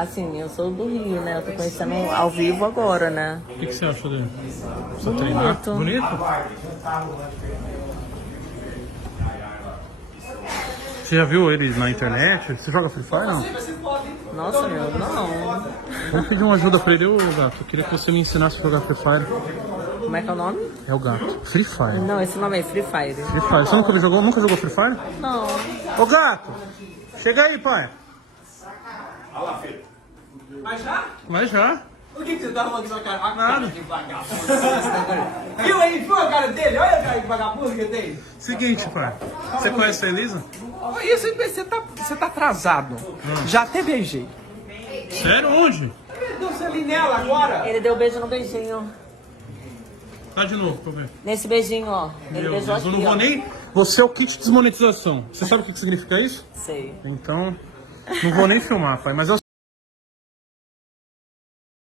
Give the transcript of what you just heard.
Assim, eu sou do Rio, né? Eu tô conhecendo ao vivo agora, né? O que você achou dele? Você Bonito. treinar? Bonito? Você já viu ele na internet? Você joga Free Fire, não? Nossa, meu, não. Vamos pedir uma ajuda pra ele, ô gato. Eu queria que você me ensinasse a jogar Free Fire. Como é que é o nome? É o gato. Free Fire. Não, esse nome é Free Fire. Free Fire. Você nunca jogou Free Fire? Não. Ô gato! Chega aí, pai. Olha lá, filho. Mas já. O que você tá falando com a cara? Nada. De vagabundo. Viu aí? Viu a cara dele? Olha a cara de vagabundo que tem. Seguinte, pai. Você conhece a Elisa? Isso, você tá atrasado. Já até beijei. Sério? Onde? Deu-se ali nela agora. Ele deu beijo no beijinho. Tá de novo pra eu ver. Nesse beijinho, ó. Ele Meu beijou Deus, eu aqui, não vou ó. nem... Você é o kit de desmonetização. Você sabe o que significa isso? Sei. Então, não vou nem filmar, pai. Mas eu